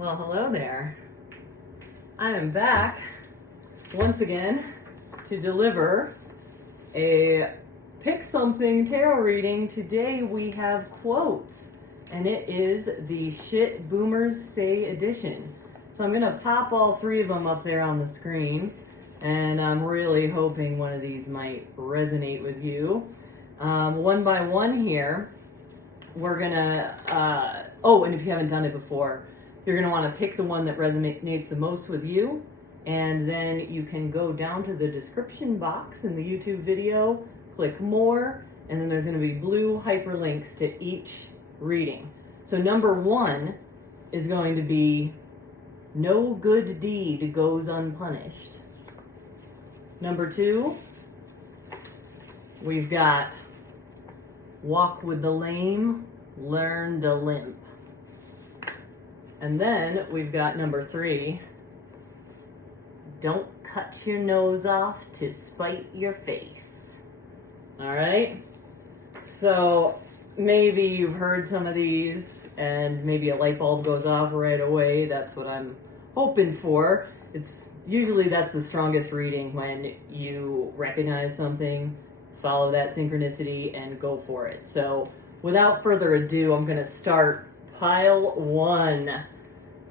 Well, hello there. I am back once again to deliver a Pick Something tarot reading. Today we have quotes, and it is the Shit Boomers Say edition. So I'm going to pop all three of them up there on the screen, and I'm really hoping one of these might resonate with you. One by one here, we're going to, and if you haven't done it before, you're going to want to pick the one that resonates the most with you, and then you can go down to the description box in the YouTube video, click more, and then there's going to be blue hyperlinks to each reading. So number one is going to be, no good deed goes unpunished. Number two, we've got, walk with the lame, learn to limp. And then we've got number three, don't cut your nose off to spite your face. All right? So maybe you've heard some of these and maybe a light bulb goes off right away. That's what I'm hoping for. It's usually that's the strongest reading, when you recognize something, follow that synchronicity, and go for it. So without further ado, I'm going to start pile one.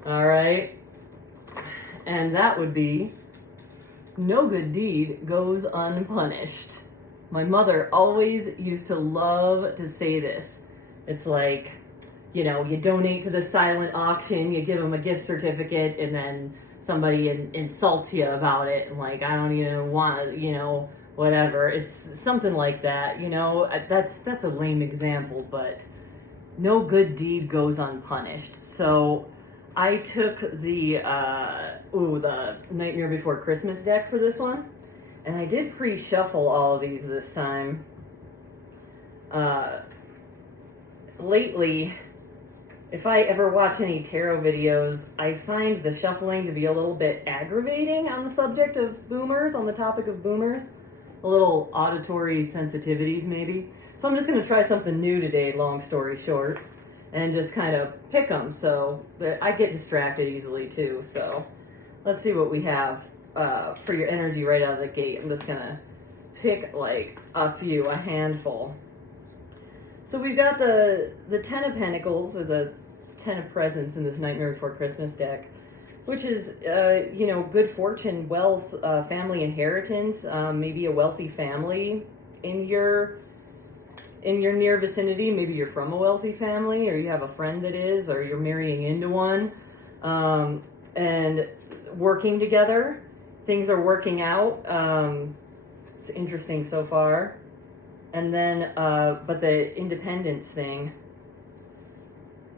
All right. And that would be, no good deed goes unpunished. My mother always used to love to say this. It's like, you donate to the silent auction, you give them a gift certificate, and then somebody insults you about it. And like, I don't even want, whatever. It's something like that, That's a lame example, but no good deed goes unpunished. So I took the Nightmare Before Christmas deck for this one, and I did pre-shuffle all of these this time. Lately, if I ever watch any tarot videos, I find the shuffling to be a little bit aggravating on the subject of boomers, on the topic of boomers. A little auditory sensitivities, maybe. So I'm just going to try something new today, long story short, and just kind of pick them. So I get distracted easily too. So let's see what we have for your energy right out of the gate. I'm just going to pick like a handful. So we've got the Ten of Pentacles, or the Ten of Presents in this Nightmare Before Christmas deck, which is, good fortune, wealth, family inheritance, maybe a wealthy family in your near vicinity. Maybe you're from a wealthy family, or you have a friend that is, or you're marrying into one, and working together. Things are working out. It's interesting so far. And then, but the independence thing,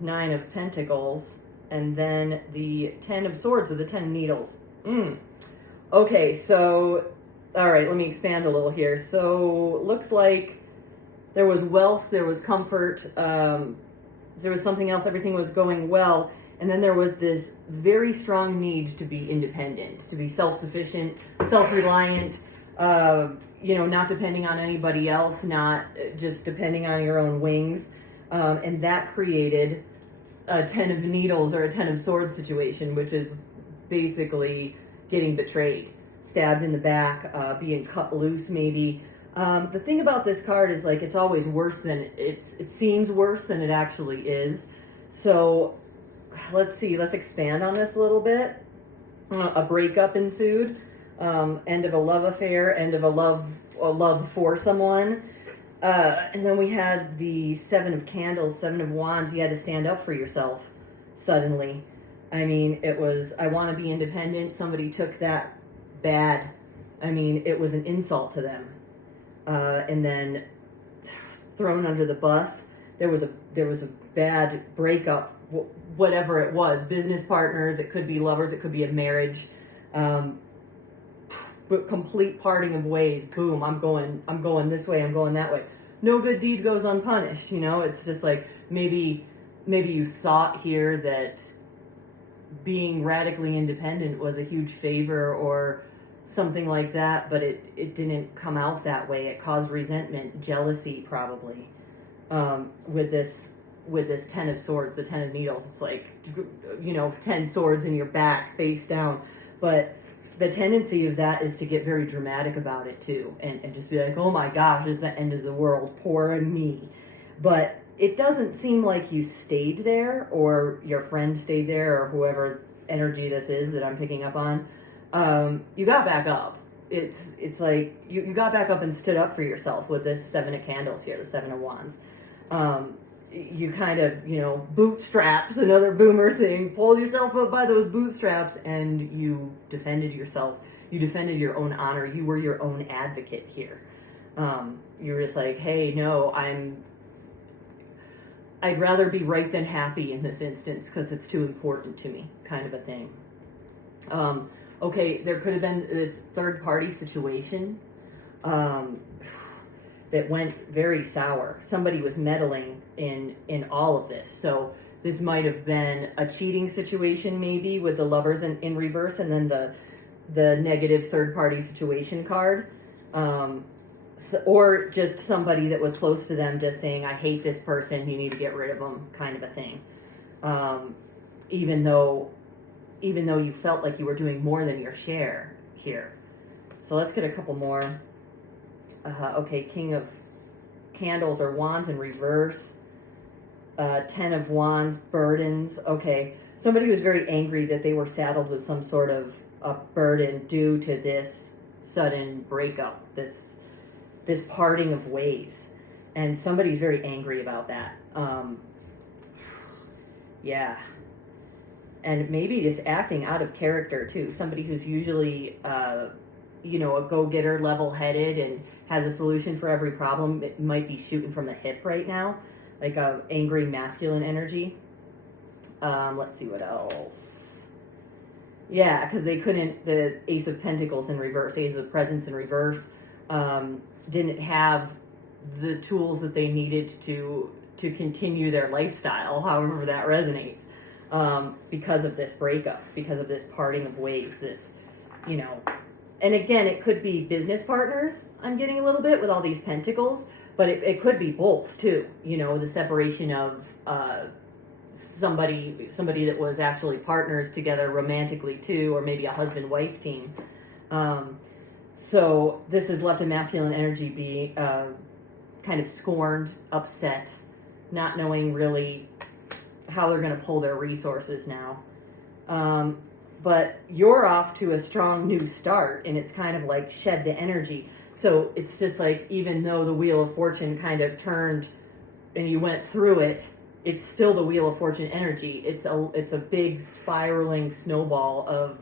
Nine of Pentacles, and then the Ten of Swords, or the Ten of Needles. Okay, so, all right, let me expand a little here. So, looks like there was wealth, there was comfort, there was something else, everything was going well, and then there was this very strong need to be independent, to be self-sufficient, self-reliant, not depending on anybody else, not just depending on your own wings, and that created a Ten of Needles or a Ten of Swords situation, which is basically getting betrayed, stabbed in the back, being cut loose maybe. The thing about this card is, like, it's always worse than it seems worse than it actually is. So let's see, let's expand on this a little bit. A breakup ensued, end of a love affair, end of a love for someone. And then we had the Seven of Candles, Seven of Wands. You had to stand up for yourself suddenly. I mean, it was, I want to be independent. Somebody took that bad. I mean, it was an insult to them. And then thrown under the bus. There was a bad breakup, whatever it was. Business partners, it could be lovers, it could be a marriage. But complete parting of ways. Boom, I'm going this way, I'm going that way. No good deed goes unpunished, It's just like, maybe you thought here that being radically independent was a huge favor or something like that, but it didn't come out that way. It caused resentment, jealousy probably, with this with this 10 of swords, the 10 of needles. It's like, 10 swords in your back, face down. But the tendency of that is to get very dramatic about it too, and just be like, oh my gosh, it's the end of the world, poor me. But it doesn't seem like you stayed there, or your friend stayed there, or whoever energy this is that I'm picking up on. You got back up. It's like you got back up and stood up for yourself with this 7 of candles here, the 7 of wands. You kind of, bootstraps, another boomer thing, pulled yourself up by those bootstraps, and you defended yourself. You defended your own honor. You were your own advocate here. You were just like, hey, no, I'd rather be right than happy in this instance because it's too important to me, kind of a thing. Okay, there could have been this third-party situation that went very sour. Somebody was meddling in all of this. So this might have been a cheating situation, maybe, with the lovers in reverse, and then the negative third-party situation card. Or just somebody that was close to them just saying, I hate this person, you need to get rid of them, kind of a thing. Even though you felt like you were doing more than your share here. So let's get a couple more. Okay, King of Candles or Wands in reverse. 10 of Wands, burdens. Okay, somebody was very angry that they were saddled with some sort of a burden due to this sudden breakup, this parting of ways. And somebody's very angry about that. Yeah. And maybe just acting out of character, too. Somebody who's usually, a go-getter, level-headed, and has a solution for every problem. It might be shooting from the hip right now, like a angry masculine energy. Let's see what else. Yeah, because they couldn't, the Ace of Pentacles in reverse, Ace of Presents in reverse, didn't have the tools that they needed to continue their lifestyle, however that resonates. Because of this breakup, because of this parting of ways, this, and again, it could be business partners, I'm getting a little bit with all these pentacles, but it could be both too, the separation of somebody that was actually partners together romantically too, or maybe a husband-wife team. So this has left a masculine energy be kind of scorned, upset, not knowing really how they're going to pull their resources now. But you're off to a strong new start, and it's kind of like shed the energy. So it's just like, even though the Wheel of Fortune kind of turned and you went through it, it's still the Wheel of Fortune energy. It's a big spiraling snowball of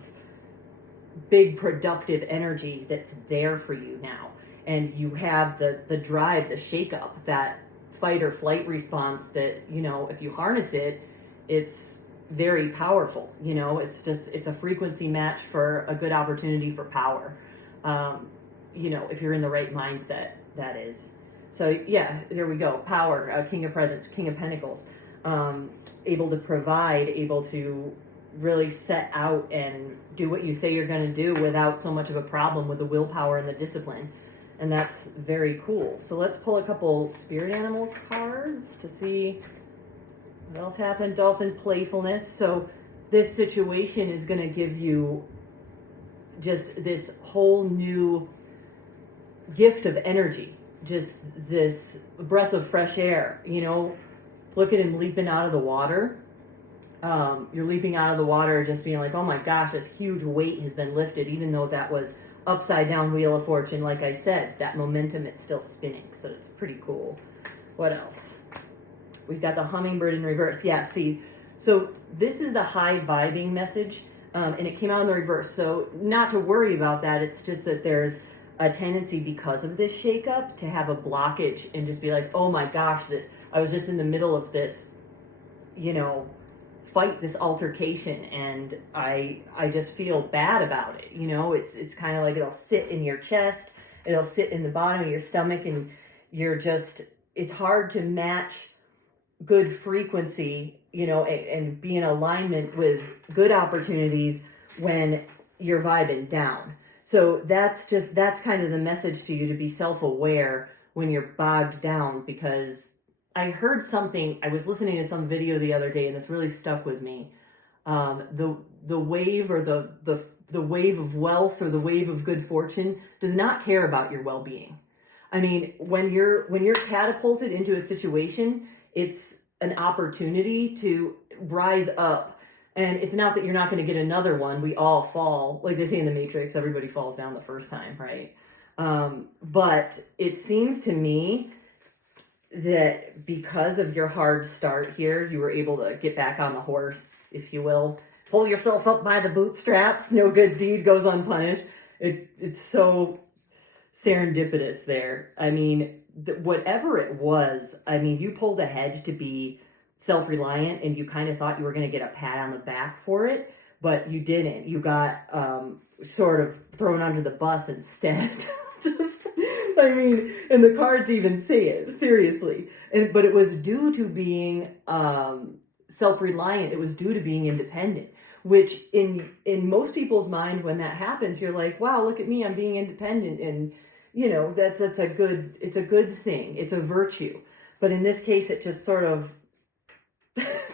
big productive energy that's there for you now. And you have the drive, the shake-up, that fight or flight response that, if you harness it, it's very powerful. It's a frequency match for a good opportunity for power. If you're in the right mindset, that is. So yeah, there we go. Power, King of Presents, King of Pentacles, able to provide, able to really set out and do what you say you're going to do without so much of a problem with the willpower and the discipline. And that's very cool. So let's pull a couple spirit animal cards to see what else happened. Dolphin playfulness. So this situation is going to give you just this whole new gift of energy. Just this breath of fresh air. Look at him leaping out of the water. You're leaping out of the water just being like, oh my gosh, this huge weight has been lifted, even though that was upside down Wheel of Fortune. Like I said, that momentum, it's still spinning, so it's pretty cool. What else? We've got the hummingbird in reverse. Yeah, see, so this is the high vibing message, and it came out in the reverse. So not to worry about that. It's just that there's a tendency, because of this shakeup, to have a blockage and just be like, oh my gosh, I was just in the middle of this, fight, this altercation, and I just feel bad about it. It's kind of like it'll sit in your chest, it'll sit in the bottom of your stomach, and it's hard to match good frequency, and be in alignment with good opportunities when you're vibing down. So that's kind of the message to you, to be self-aware when you're bogged down, because I heard something, I was listening to some video the other day and this really stuck with me. The wave or the wave of wealth or the wave of good fortune does not care about your well-being. I mean, when you're catapulted into a situation, it's an opportunity to rise up. And it's not that you're not going to get another one. We all fall. Like they say in the Matrix, everybody falls down the first time, right? But it seems to me that because of your hard start here, you were able to get back on the horse, if you will. Pull yourself up by the bootstraps. No good deed goes unpunished. It's so serendipitous there. I mean, whatever it was, I mean, you pulled ahead to be self-reliant and you kind of thought you were going to get a pat on the back for it, but you didn't. You got sort of thrown under the bus instead. Just, I mean, and the cards even say it, seriously. But it was due to being self-reliant. It was due to being independent, which in most people's mind, when that happens, you're like, wow, look at me, I'm being independent. And, you know, it's a good thing. It's a virtue. But in this case, it just sort of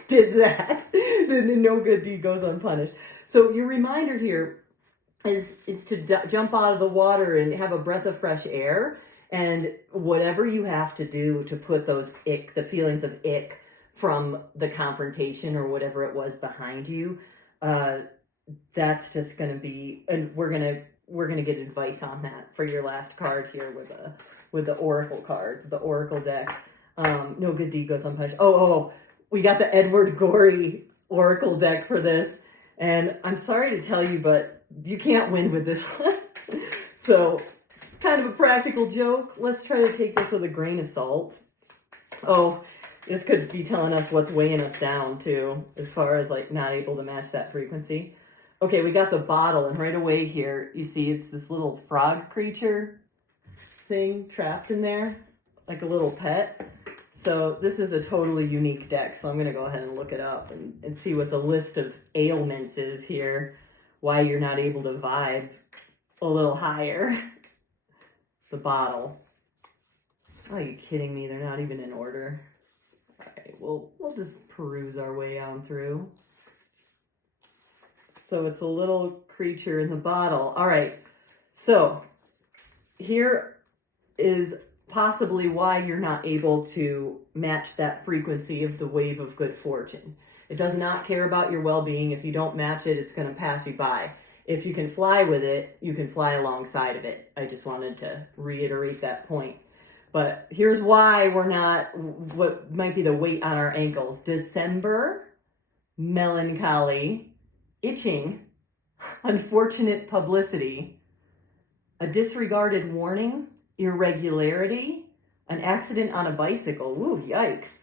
did that. No good deed goes unpunished. So your reminder here is to jump out of the water and have a breath of fresh air, and whatever you have to do to put those the feelings of ick from the confrontation or whatever it was behind you, that's just going to be, and we're going to get advice on that for your last card here with the oracle card, the oracle deck. No good deed goes unpunished. Oh, we got the Edward Gorey oracle deck for this, and I'm sorry to tell you, but you can't win with this one. So, kind of a practical joke. Let's try to take this with a grain of salt. Oh, this could be telling us what's weighing us down, too, as far as, like, not able to match that frequency. Okay, we got the bottle, and right away here, you see it's this little frog creature thing trapped in there, like a little pet. So this is a totally unique deck, so I'm going to go ahead and look it up and see what the list of ailments is here, why you're not able to vibe a little higher. The bottle. Oh, are you kidding me? They're not even in order. All right, we'll just peruse our way on through. So it's a little creature in the bottle. All right, so here is possibly why you're not able to match that frequency of the wave of good fortune. It does not care about your well-being. If you don't match it, it's going to pass you by. If you can fly with it, you can fly alongside of it. I just wanted to reiterate that point. But here's why we're not, what might be the weight on our ankles. December, melancholy, itching, unfortunate publicity, a disregarded warning, irregularity, an accident on a bicycle. Ooh, yikes.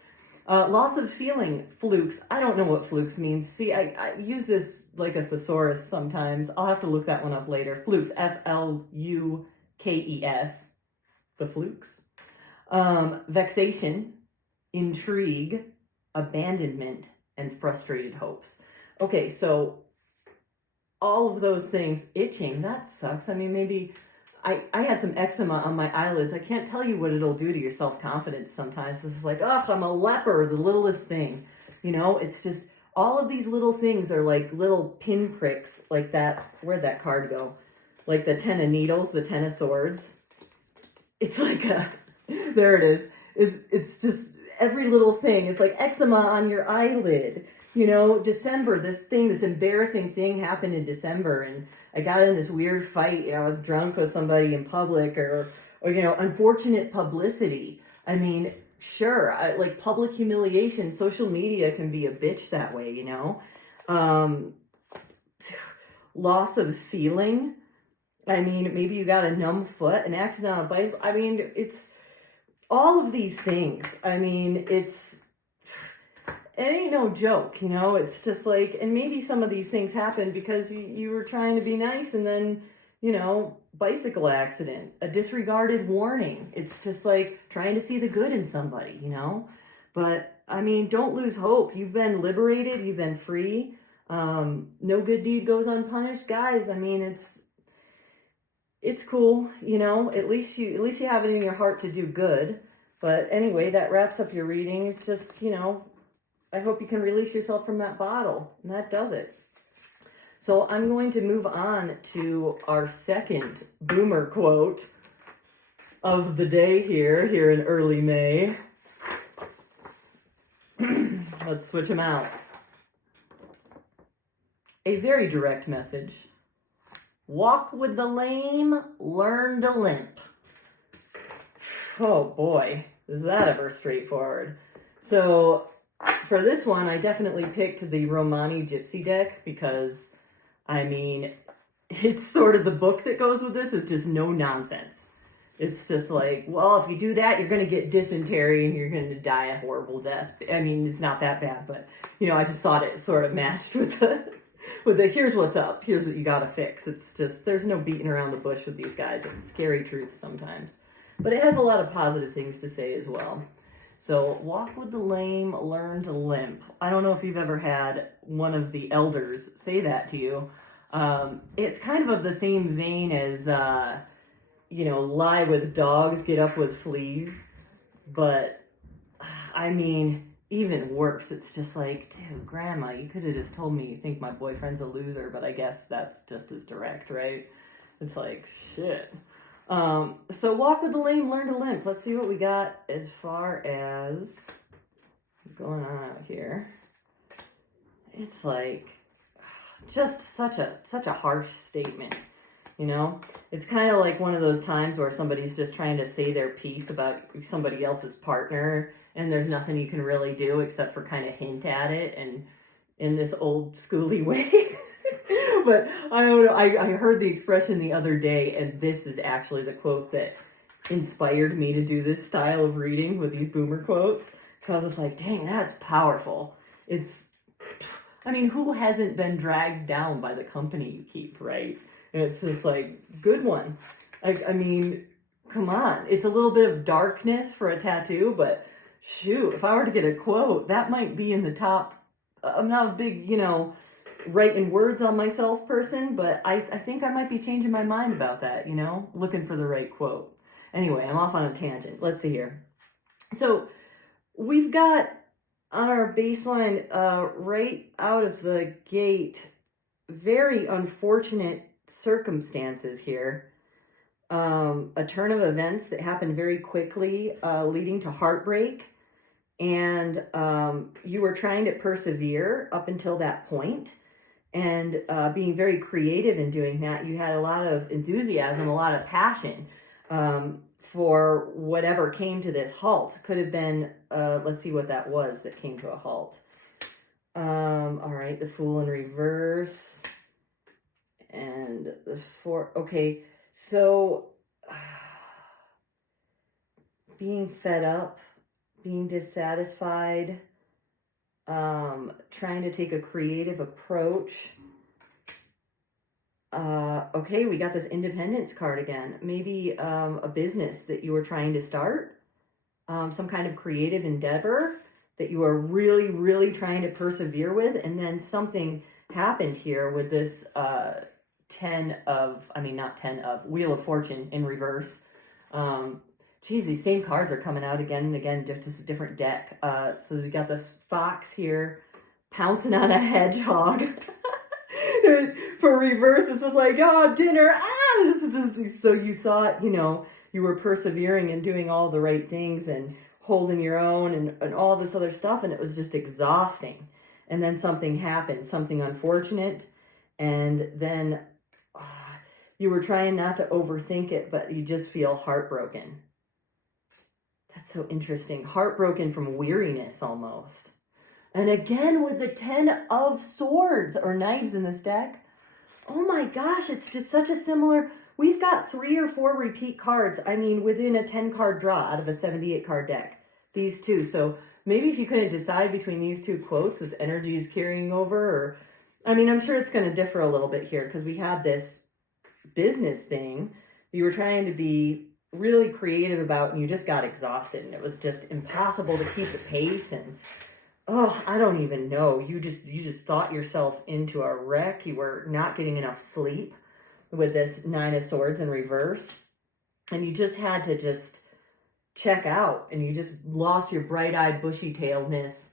Loss of feeling, flukes. I don't know what flukes means. See, I use this like a thesaurus sometimes. I'll have to look that one up later. Flukes, Flukes, the flukes. Vexation, intrigue, abandonment, and frustrated hopes. Okay, so all of those things, itching, that sucks. I mean, maybe I had some eczema on my eyelids. I can't tell you what it'll do to your self-confidence sometimes. This is like, ugh, I'm a leper, the littlest thing. You know, it's just, all of these little things are like little pinpricks, like that. Where'd that card go? Like the 10 of needles, the 10 of swords. It's like a, there it is. It's just every little thing. It's like eczema on your eyelid. You know, December, this embarrassing thing happened in December, and I got in this weird fight. You know, I was drunk with somebody in public, or you know, unfortunate publicity. I mean, sure, like public humiliation. Social media can be a bitch that way, you know. Loss of feeling. I mean, maybe you got a numb foot, an accident on a bike. I mean, it's all of these things. I mean, it ain't no joke, you know. It's just like, and maybe some of these things happen because you were trying to be nice, and then, you know, bicycle accident, a disregarded warning. It's just like trying to see the good in somebody, you know. But I mean, don't lose hope. You've been liberated. You've been free. No good deed goes unpunished, guys. I mean, it's cool, you know. At least you have it in your heart to do good. But anyway, that wraps up your reading. It's just, I hope you can release yourself from that bottle. And that does it. So I'm going to move on to our second boomer quote of the day here in early May. Let's switch them out. A very direct message. Walk with the lame, learn to limp. Oh boy, is that ever straightforward. So for this one, I definitely picked the Romani Gypsy deck because, it's sort of the book that goes with this is just no nonsense. It's just like, well, if you do that, you're going to get dysentery and you're going to die a horrible death. It's not that bad, but, I just thought it sort of matched with the here's what's up, here's what you got to fix. It's just, there's no beating around the bush with these guys. It's scary truth sometimes. But it has a lot of positive things to say as well. So, walk with the lame, learn to limp. I don't know if you've ever had one of the elders say that to you. It's kind of the same vein as, lie with dogs, get up with fleas. But, even worse. It's just like, dude, Grandma, you could have just told me you think my boyfriend's a loser, but I guess that's just as direct, right? It's like, shit. So walk with the lame, learn to limp. Let's see what we got as far as going on out here. It's like just such a harsh statement, It's kind of like one of those times where somebody's just trying to say their piece about somebody else's partner, and there's nothing you can really do except for kind of hint at it and in this old schooly way. But I don't know, I heard the expression the other day, and this is actually the quote that inspired me to do this style of reading with these boomer quotes. So I was just like, dang, that's powerful. Who hasn't been dragged down by the company you keep, right? And it's just like, good one. Come on. It's a little bit of darkness for a tattoo, but shoot, if I were to get a quote, that might be in the top. I'm not a big, writing words on myself person, but I think I might be changing my mind about that, looking for the right quote. Anyway, I'm off on a tangent. Let's see here. So we've got on our baseline, right out of the gate, very unfortunate circumstances here. A turn of events that happened very quickly, leading to heartbreak. And you were trying to persevere up until that point. And being very creative in doing that, you had a lot of enthusiasm, a lot of passion for whatever came to this halt. Could have been, let's see what that was that came to a halt. All right, the Fool in reverse. And the Four. Okay, so being fed up, being dissatisfied, trying to take a creative approach. Okay, we got this independence card again. Maybe a business that you were trying to start, some kind of creative endeavor that you are really, really trying to persevere with, and then something happened here with this Wheel of Fortune in reverse. Geez, these same cards are coming out again and again, just a different deck. So we got this fox here pouncing on a hedgehog. For reverse, it's just like, oh, dinner. This is just, so you thought, you were persevering and doing all the right things and holding your own and all this other stuff, and it was just exhausting. And then something happened, something unfortunate, and then you were trying not to overthink it, but you just feel heartbroken. That's so interesting. Heartbroken from weariness almost. And again with the 10 of swords or knives in this deck. Oh my gosh, it's just such a similar. We've got 3 or 4 repeat cards. Within a 10 card draw out of a 78 card deck. These two. So maybe if you couldn't decide between these two quotes as energy is carrying over, or I'm sure it's going to differ a little bit here because we had this business thing you were trying to be really creative about, and you just got exhausted, and it was just impossible to keep the pace. And I don't even know. You just thought yourself into a wreck. You were not getting enough sleep with this 9 of Swords in reverse, and you just had to check out and you just lost your bright-eyed, bushy-tailedness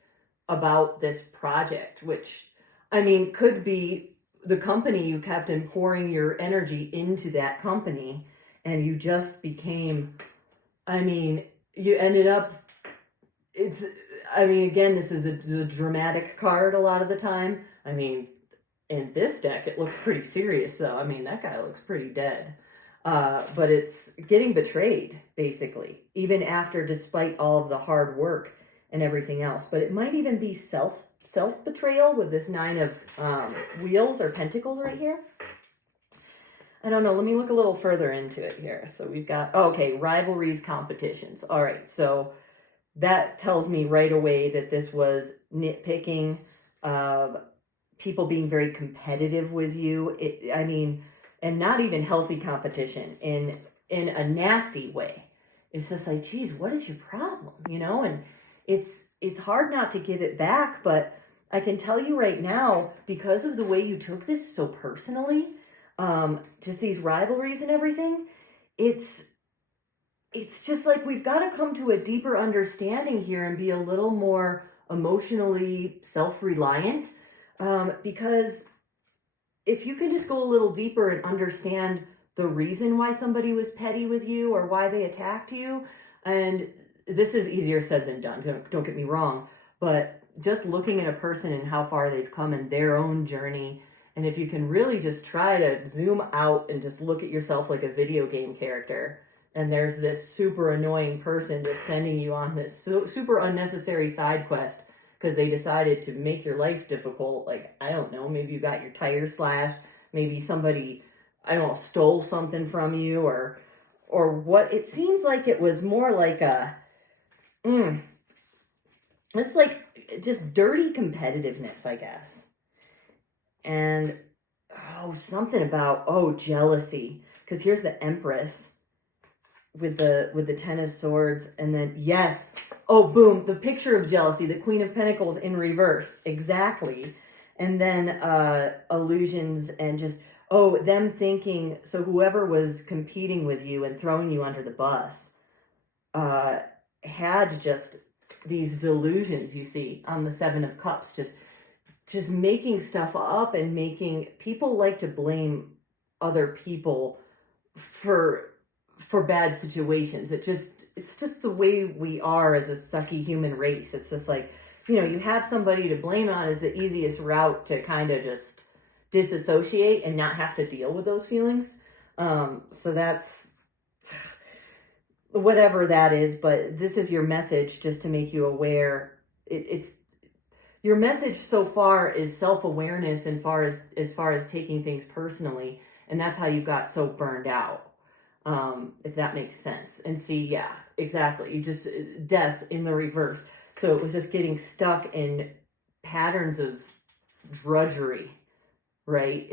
about this project, which, I mean, could be the company you kept and pouring your energy into that company, and you just became, I mean, you ended up, it's, I mean, again, this is a dramatic card a lot of the time. I mean, in this deck, it looks pretty serious, though. I mean, that guy looks pretty dead. But it's getting betrayed, basically, even after, despite all of the hard work and everything else. But it might even be self-betrayal with this 9 of wheels or pentacles right here. I don't know. Let me look a little further into it here. So we've got, okay, rivalries, competitions. All right, so that tells me right away that this was nitpicking, people being very competitive with you. I mean, and not even healthy competition in a nasty way. It's just like, geez, what is your problem? You know, and it's hard not to give it back, but I can tell you right now, because of the way you took this so personally, just these rivalries and everything, it's just like we've got to come to a deeper understanding here and be a little more emotionally self-reliant, because if you can just go a little deeper and understand the reason why somebody was petty with you or why they attacked you, and this is easier said than done, don't get me wrong, but just looking at a person and how far they've come in their own journey, and if you can really just try to zoom out and just look at yourself like a video game character, and there's this super annoying person just sending you on this super unnecessary side quest because they decided to make your life difficult. Like, I don't know, maybe you got your tires slashed, maybe somebody, I don't know, stole something from you, or what. It seems like it was more like it's like just dirty competitiveness, I guess. And, something about, jealousy. Because here's the Empress with the 10 of Swords, and then, yes, boom, the picture of jealousy, the Queen of Pentacles in reverse, exactly. And then illusions and just, them thinking, so whoever was competing with you and throwing you under the bus had just these delusions, you see, on the 7 of Cups, just making stuff up and making, people like to blame other people for bad situations. It's just the way we are as a sucky human race. It's just like, you have somebody to blame on is the easiest route to kind of just disassociate and not have to deal with those feelings. So that's whatever that is, but this is your message just to make you aware. It's your message so far is self-awareness as far as taking things personally, and that's how you got so burned out. If that makes sense. And see, yeah, exactly. You just, death in the reverse. So it was just getting stuck in patterns of drudgery, right?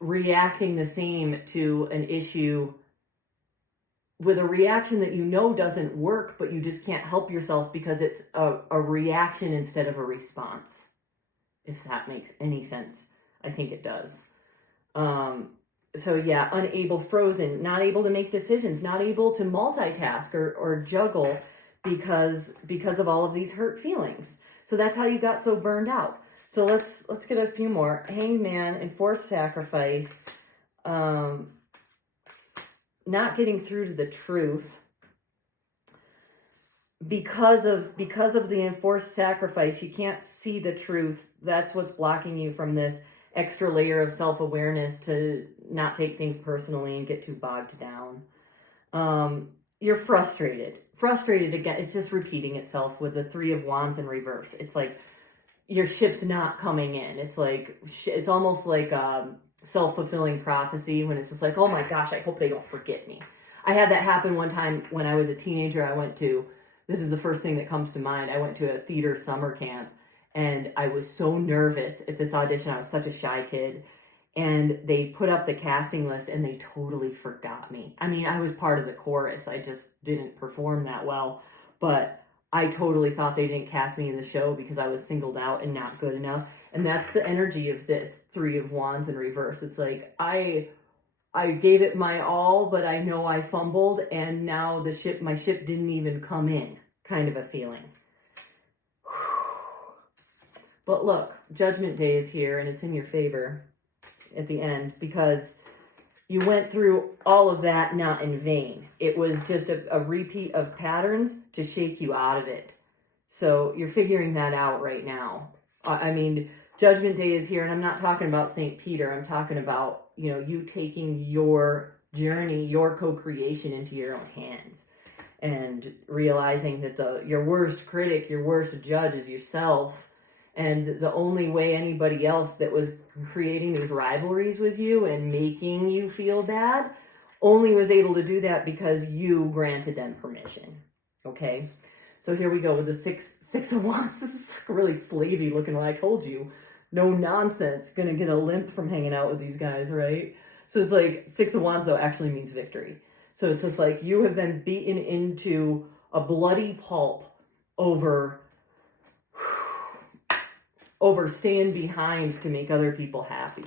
Reacting the same to an issue with a reaction that doesn't work, but you just can't help yourself because it's a reaction instead of a response. If that makes any sense. I think it does. So yeah, unable, frozen, not able to make decisions, not able to multitask or juggle because of all of these hurt feelings. So that's how you got so burned out. So let's get a few more. Hanged Man, enforced sacrifice, not getting through to the truth. Because of the enforced sacrifice, you can't see the truth. That's what's blocking you from this extra layer of self-awareness to not take things personally and get too bogged down. You're frustrated again. It's just repeating itself with the 3 of Wands in reverse. It's like your ship's not coming in. It's like, it's almost like self-fulfilling prophecy when it's just like, oh my gosh, I hope they don't forget me. I had that happen one time when I was a teenager. This is the first thing that comes to mind. I went to a theater summer camp, and I was so nervous at this audition. I was such a shy kid. And they put up the casting list, and they totally forgot me. I mean, I was part of the chorus. I just didn't perform that well. But I totally thought they didn't cast me in the show because I was singled out and not good enough. And that's the energy of this 3 of Wands in reverse. It's like, I I gave it my all, but I know I fumbled, and now my ship didn't even come in, kind of a feeling. But look, Judgment Day is here, and it's in your favor at the end, because you went through all of that not in vain. It was just a repeat of patterns to shake you out of it. So you're figuring that out right now. I mean, Judgment Day is here, and I'm not talking about St. Peter. I'm talking about, you taking your journey, your co-creation into your own hands, and realizing that your worst critic, your worst judge is yourself. And the only way anybody else that was creating these rivalries with you and making you feel bad only was able to do that because you granted them permission. Okay? So here we go with the six of wands. This is really slavey looking one. I told you. No nonsense. Gonna get a limp from hanging out with these guys, right? So it's like 6 of wands, though, actually means victory. So it's just like you have been beaten into a bloody pulp over staying behind to make other people happy.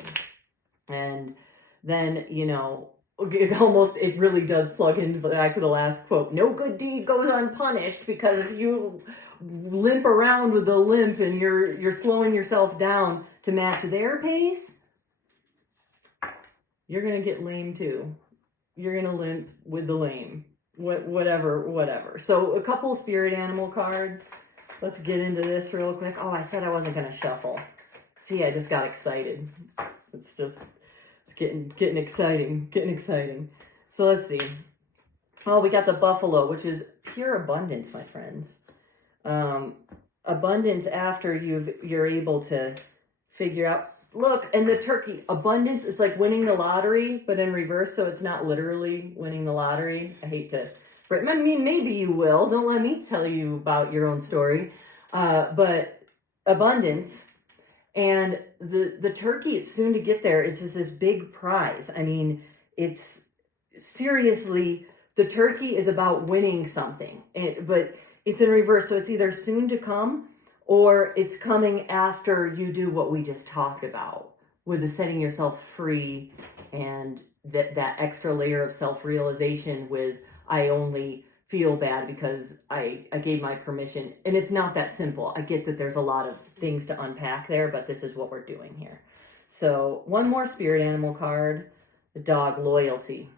And then, it really does plug into back to the last quote. No good deed goes unpunished, because if you limp around with the limp and you're slowing yourself down to match their pace, you're going to get lame too. You're going to limp with the lame. Whatever. So a couple spirit animal cards. Let's get into this real quick. Oh, I said I wasn't going to shuffle. See, I just got excited. It's getting exciting. So let's see. Oh, we got the buffalo, which is pure abundance, my friends. Abundance after you're able to figure out. Look, and the turkey, abundance, it's like winning the lottery, but in reverse, so it's not literally winning the lottery. I hate to... I mean, maybe you will. Don't let me tell you about your own story. But abundance, and the turkey, it's soon to get there. It's just this big prize. I mean, it's seriously, the turkey is about winning something, but it's in reverse. So it's either soon to come, or it's coming after you do what we just talked about with the setting yourself free, and that extra layer of self-realization with, I only feel bad because I gave my permission. And it's not that simple. I get that there's a lot of things to unpack there, but this is what we're doing here. So one more spirit animal card, the dog, loyalty.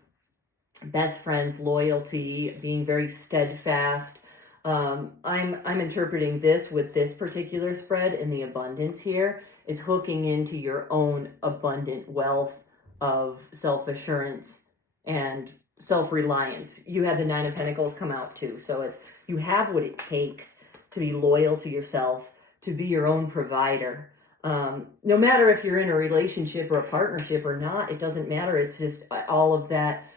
Best friends, loyalty, being very steadfast. I'm interpreting this with this particular spread, and the abundance here is hooking into your own abundant wealth of self-assurance and self-reliance. You had the 9 of Pentacles come out too. So it's, you have what it takes to be loyal to yourself, to be your own provider. No matter if you're in a relationship or a partnership or not, it doesn't matter. It's just all of that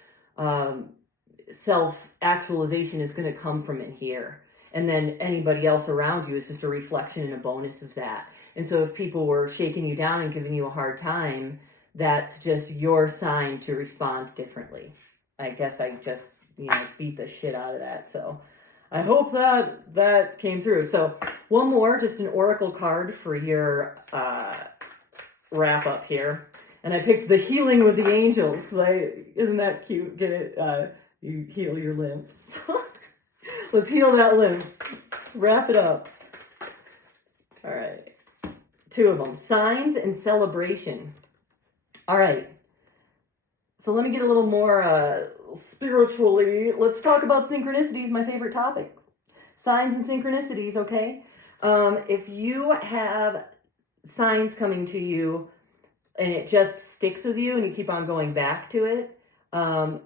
self-actualization is going to come from in here. And then anybody else around you is just a reflection and a bonus of that. And so if people were shaking you down and giving you a hard time, that's just your sign to respond differently. I guess I just, beat the shit out of that. So I hope that came through. So one more, just an oracle card for your wrap up here. And I picked the healing with the angels, because isn't that cute? Get it? You heal your limp. So let's heal that limp. Wrap it up. All right. 2 of them. Signs and celebration. All right. So let me get a little more spiritually. Let's talk about synchronicities, my favorite topic. Signs and synchronicities, okay? If you have signs coming to you and it just sticks with you and you keep on going back to it,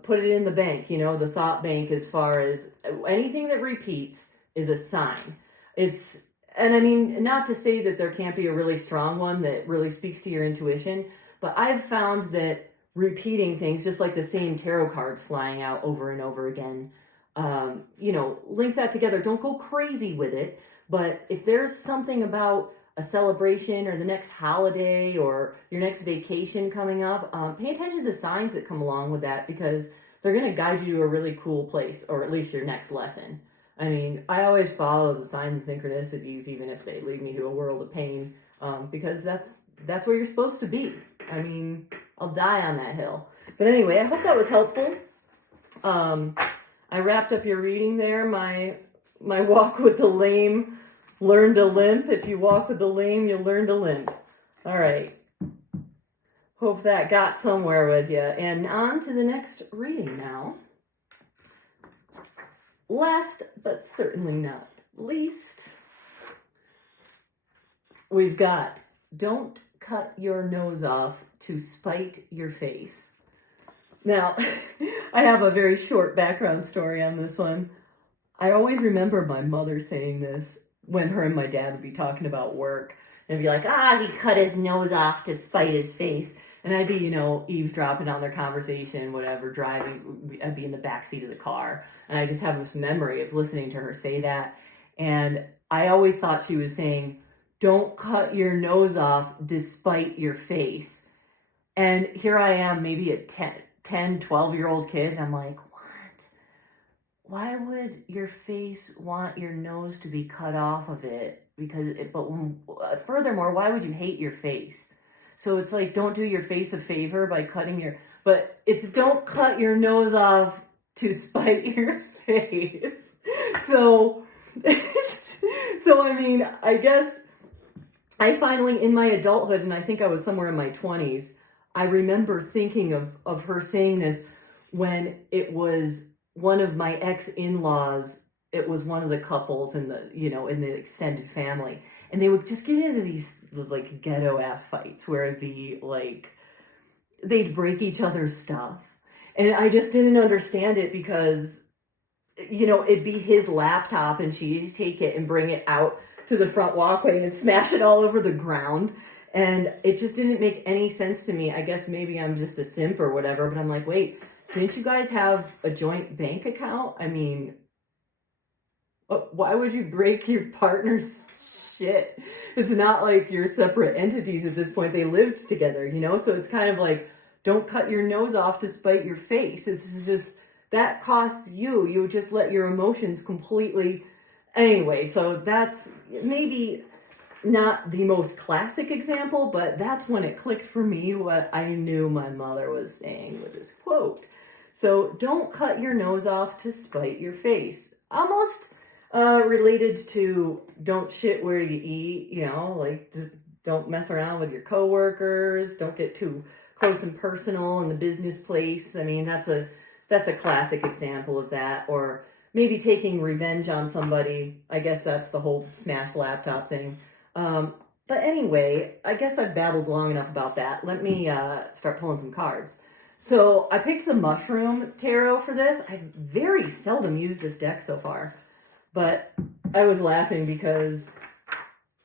put it in the bank, the thought bank, as far as anything that repeats is a sign. And I mean, not to say that there can't be a really strong one that really speaks to your intuition, but I've found that repeating things, just like the same tarot cards flying out over and over again, link that together. Don't go crazy with it, but if there's something about a celebration or the next holiday or your next vacation coming up, pay attention to the signs that come along with that, because they're going to guide you to a really cool place, or at least your next lesson. I mean, I always follow the signs and synchronicities, even if they lead me to a world of pain, because that's where you're supposed to be. I mean, I'll die on that hill. But anyway, I hope that was helpful. I wrapped up your reading there. My walk with the lame, learn to limp. If you walk with the lame, you learn to limp. All right. Hope that got somewhere with you. And on to the next reading now. Last, but certainly not least, we've got don't cut your nose off to spite your face. Now, I have a very short background story on this one. I always remember my mother saying this when her and my dad would be talking about work. And be like, he cut his nose off to spite his face. And I'd be, eavesdropping on their conversation, whatever, driving. I'd be in the backseat of the car. And I just have this memory of listening to her say that. And I always thought she was saying, don't cut your nose off despite your face. And here I am, maybe a 10, 12-year-old kid. And I'm like, what? Why would your face want your nose to be cut off of it? Furthermore, why would you hate your face? So it's like, don't do your face a favor by cutting but it's don't cut your nose off to spite your face. So I mean, I guess I finally, in my adulthood, and I think I was somewhere in my 20s, I remember thinking of her saying this when it was one of my ex-in-laws. It was one of the couples in the extended family. And they would just get into these like ghetto ass fights where it'd be like, they'd break each other's stuff. And I just didn't understand it because, it'd be his laptop and she'd take it and bring it out to the front walkway and smash it all over the ground. And it just didn't make any sense to me. I guess maybe I'm just a simp or whatever, but I'm like, wait, didn't you guys have a joint bank account? I mean, why would you break your partner's shit? It's not like you're separate entities at this point. They lived together, So it's kind of like, don't cut your nose off to spite your face. It's just, that costs you. You just let your emotions completely... Anyway, so that's maybe not the most classic example, but that's when it clicked for me what I knew my mother was saying with this quote. So don't cut your nose off to spite your face. Almost... related to don't shit where you eat, like just don't mess around with your coworkers, don't get too close and personal in the business place. I mean, that's a classic example of that. Or maybe taking revenge on somebody. I guess that's the whole smashed laptop thing. But anyway, I guess I've babbled long enough about that. Let me start pulling some cards. So I picked the Mushroom Tarot for this. I've very seldom used this deck so far. But I was laughing because,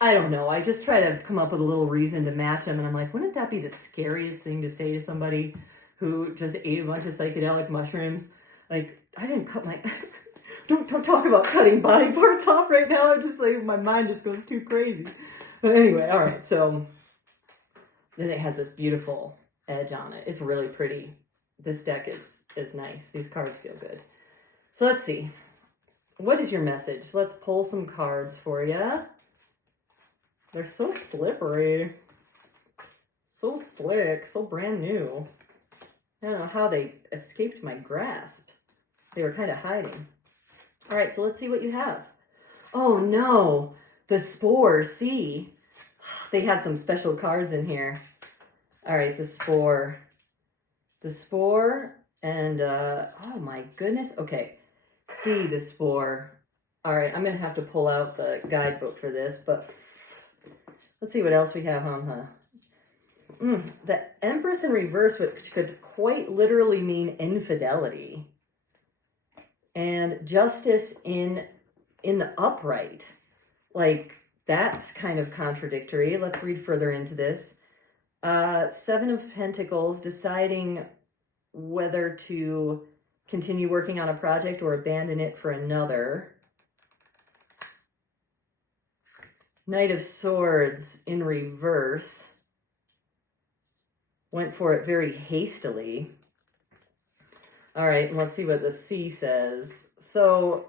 I don't know, I just try to come up with a little reason to match them. And I'm like, wouldn't that be the scariest thing to say to somebody who just ate a bunch of psychedelic mushrooms? Like, I didn't cut my... don't talk about cutting body parts off right now. I just like, my mind just goes too crazy. But anyway, all right. So then it has this beautiful edge on it. It's really pretty. This deck is nice. These cards feel good. So let's see. What is your message? Let's pull some cards for you. They're so slippery. So slick. So brand new. I don't know how they escaped my grasp. They were kind of hiding. All right, so let's see what you have. Oh no, the Spore. See, they had some special cards in here. All right, the Spore. The Spore and, oh my goodness. Okay. See the Spore. All right, I'm going to have to pull out the guidebook for this, but let's see what else we have on the Empress in reverse, which could quite literally mean infidelity, and Justice in the upright. Like, that's kind of contradictory. Let's read further into this. Seven of Pentacles, deciding whether to continue working on a project or abandon it for another. Knight of Swords in reverse. Went for it very hastily. All right, let's see what the C says. So,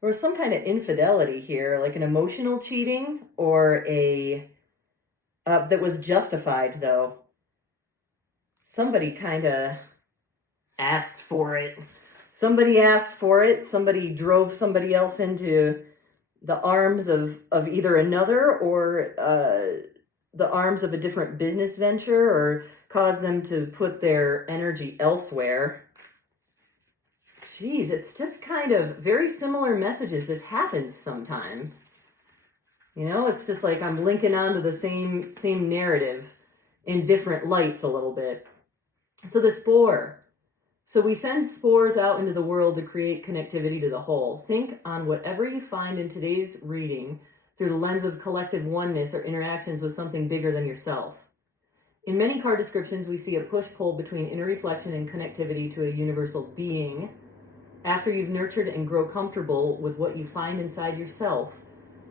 there was some kind of infidelity here, like an emotional cheating or a that was justified, though. Somebody kind of asked for it. Somebody asked for it. Somebody drove somebody else into the arms of either another or the arms of a different business venture, or caused them to put their energy elsewhere. Geez, it's just kind of very similar messages. This happens sometimes. You know, it's just like I'm linking onto the same narrative in different lights a little bit. So the spore. So we send spores out into the world to create connectivity to the whole. Think on whatever you find in today's reading through the lens of collective oneness or interactions with something bigger than yourself. In many card descriptions, we see a push-pull between inner reflection and connectivity to a universal being. After you've nurtured and grow comfortable with what you find inside yourself,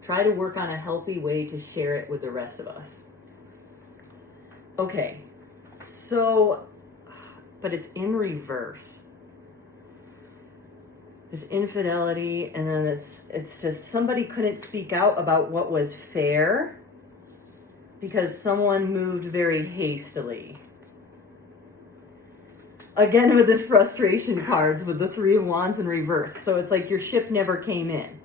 try to work on a healthy way to share it with the rest of us. Okay, so, but it's in reverse. This infidelity, and then it's just somebody couldn't speak out about what was fair because someone moved very hastily. Again, with this frustration cards with the Three of Wands in reverse. So it's like your ship never came in.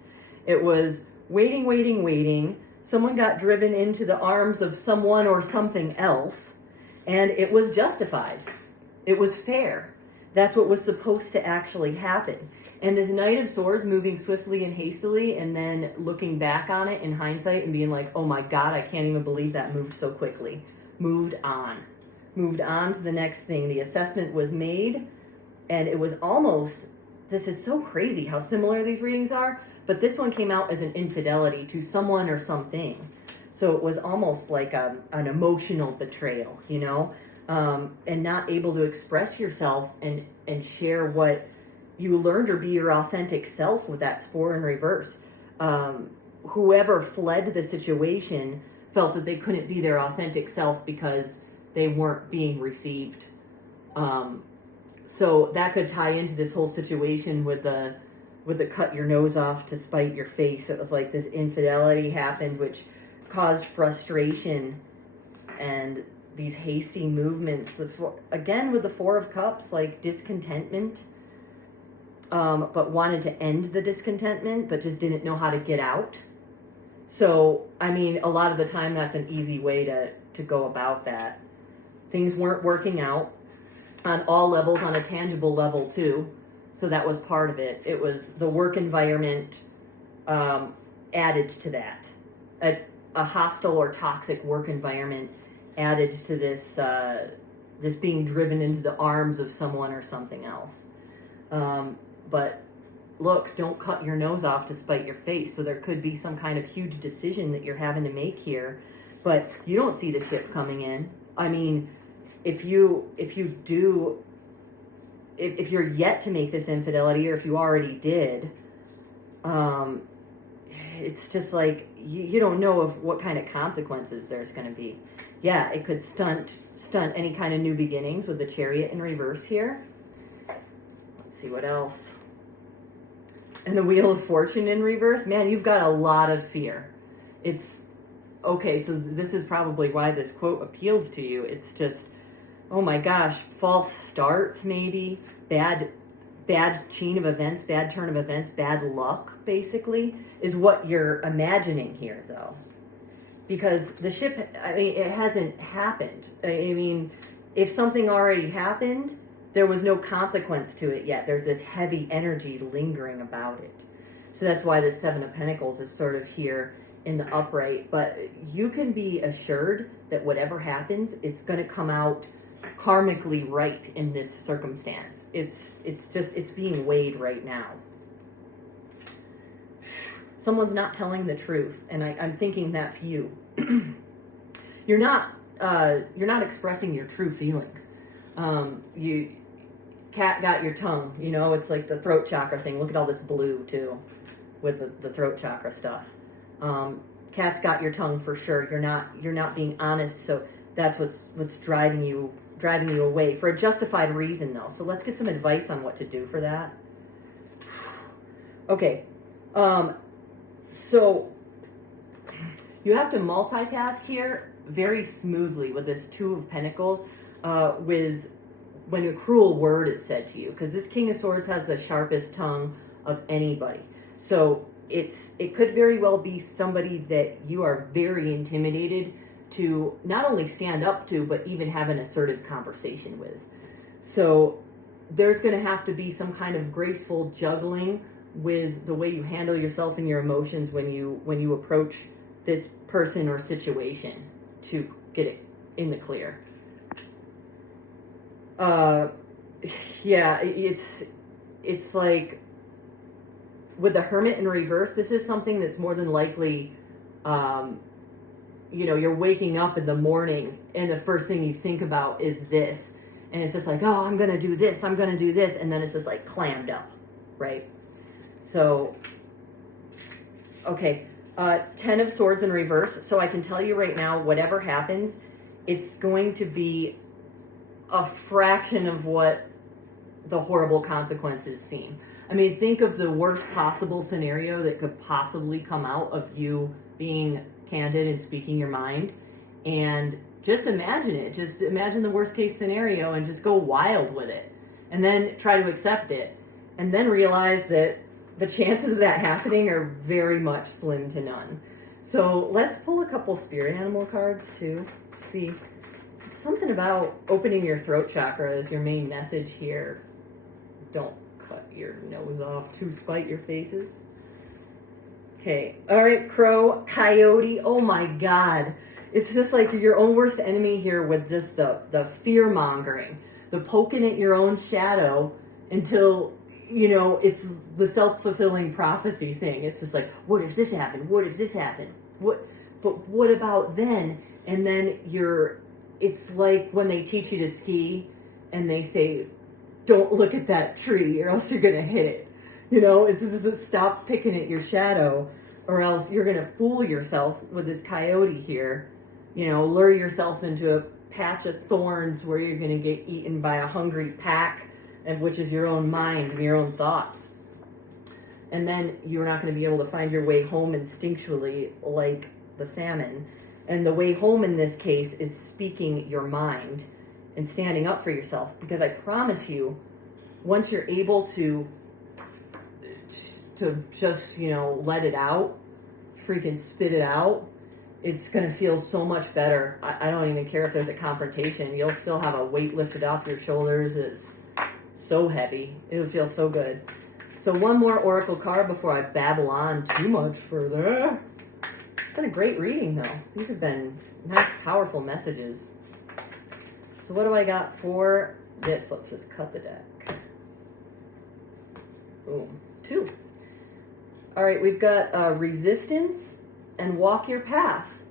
It was waiting. Someone got driven into the arms of someone or something else, and it was justified. It was fair. That's what was supposed to actually happen. And this Knight of Swords moving swiftly and hastily, and then looking back on it in hindsight and being like, oh my God, I can't even believe that moved so quickly. Moved on to the next thing. The assessment was made, and it was almost, this is so crazy how similar these readings are, but this one came out as an infidelity to someone or something. So it was almost like an emotional betrayal, you know, and not able to express yourself and share what you learned or be your authentic self with that spore in reverse. Whoever fled the situation felt that they couldn't be their authentic self because they weren't being received. So that could tie into this whole situation with the cut your nose off to spite your face. It was like this infidelity happened, which caused frustration and these hasty movements. Again, with the Four of Cups, like discontentment, but wanted to end the discontentment, but just didn't know how to get out. So, I mean, a lot of the time that's an easy way to go about that. Things weren't working out on all levels, on a tangible level too. So that was part of it. It was the work environment added to that. A hostile or toxic work environment added to this being driven into the arms of someone or something else. But look, don't cut your nose off to spite your face. So there could be some kind of huge decision that you're having to make here, but you don't see the ship coming in. I mean, if you're yet to make this infidelity, or if you already did, it's just like you don't know of what kind of consequences there's going to be. Yeah, it could stunt any kind of new beginnings with the Chariot in reverse here. Let's see what else. And the Wheel of Fortune in reverse. Man, you've got a lot of fear. It's okay, so this is probably why this quote appealed to you. It's just, oh my gosh, false starts maybe, bad chain of events, bad turn of events, bad luck, basically, is what you're imagining here, though. Because the ship, I mean, it hasn't happened. I mean, if something already happened, there was no consequence to it yet. There's this heavy energy lingering about it. So that's why the Seven of Pentacles is sort of here in the upright. But you can be assured that whatever happens, it's going to come out karmically right in this circumstance. It's being weighed right now. Someone's not telling the truth, and I'm thinking that's you. You're not expressing your true feelings. Cat got your tongue, you know, it's like the throat chakra thing. Look at all this blue too with the throat chakra stuff. Cat's got your tongue for sure. You're not being honest, so that's what's driving you away for a justified reason though. So let's get some advice on what to do for that. Okay. So you have to multitask here very smoothly with this Two of Pentacles, with when a cruel word is said to you, because this King of Swords has the sharpest tongue of anybody. So it could very well be somebody that you are very intimidated to not only stand up to, but even have an assertive conversation with. So there's going to have to be some kind of graceful juggling with the way you handle yourself and your emotions when you approach this person or situation to get it in the clear. Yeah, it's like with the Hermit in reverse, this is something that's more than likely, you're waking up in the morning and the first thing you think about is this. And it's just like, oh, I'm going to do this, I'm going to do this. And then it's just like clammed up, right? So, okay, 10 of Swords in reverse. So I can tell you right now, whatever happens, it's going to be a fraction of what the horrible consequences seem. I mean, think of the worst possible scenario that could possibly come out of you being candid and speaking your mind. And just imagine it. Just imagine the worst case scenario and just go wild with it. And then try to accept it. And then realize that the chances of that happening are very much slim to none. So let's pull a couple spirit animal cards too. See, it's something about opening your throat chakra is your main message here. Don't cut your nose off to spite your faces. Okay, all right, crow, coyote, oh my God. It's just like your own worst enemy here with just the fear-mongering, the poking at your own shadow until, it's the self-fulfilling prophecy thing. It's just like, what if this happened? What if this happened? But what about then? And then it's like when they teach you to ski and they say, don't look at that tree or else you're going to hit it. It's just stop picking at your shadow or else you're going to fool yourself with this coyote here. Lure yourself into a patch of thorns where you're going to get eaten by a hungry pack, and which is your own mind and your own thoughts. And then you're not going to be able to find your way home instinctually like the salmon. And the way home in this case is speaking your mind and standing up for yourself. Because I promise you, once you're able to just, let it out, freaking spit it out, it's going to feel so much better. I don't even care if there's a confrontation. You'll still have a weight lifted off your shoulders. It's so heavy. It'll feel so good. So one more oracle card before I babble on too much further. It's been a great reading, though. These have been nice, powerful messages. So what do I got for this? Let's just cut the deck. Boom. 2. All right, we've got resistance and walk your path.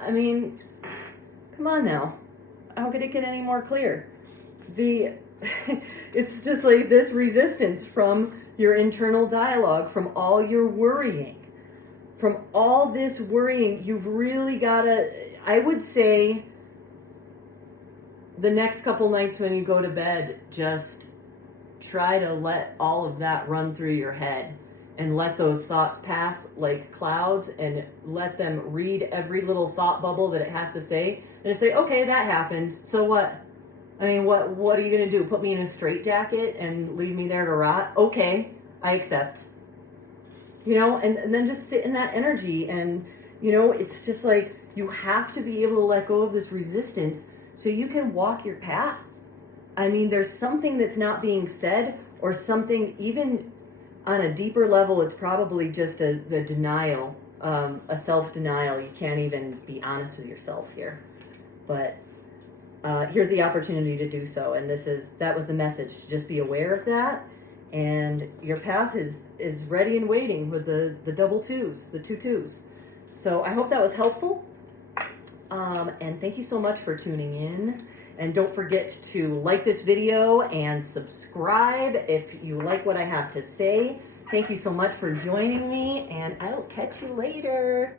I mean, come on now. How could it get any more clear? It's just like this resistance from your internal dialogue, from all your worrying. From all this worrying, you've really got to, I would say, the next couple nights when you go to bed, just try to let all of that run through your head and let those thoughts pass like clouds and let them read every little thought bubble that it has to say and say, okay, that happened. So what? I mean, what are you going to do? Put me in a straitjacket and leave me there to rot? Okay, I accept. And then just sit in that energy. And, it's just like you have to be able to let go of this resistance so you can walk your path. I mean, there's something that's not being said or something even on a deeper level. It's probably just the denial, a self-denial. You can't even be honest with yourself here. But here's the opportunity to do so. And that was the message. Just be aware of that. And your path is ready and waiting with the double twos, the 2 twos. So I hope that was helpful. And thank you so much for tuning in. And don't forget to like this video and subscribe if you like what I have to say. Thank you so much for joining me, and I'll catch you later.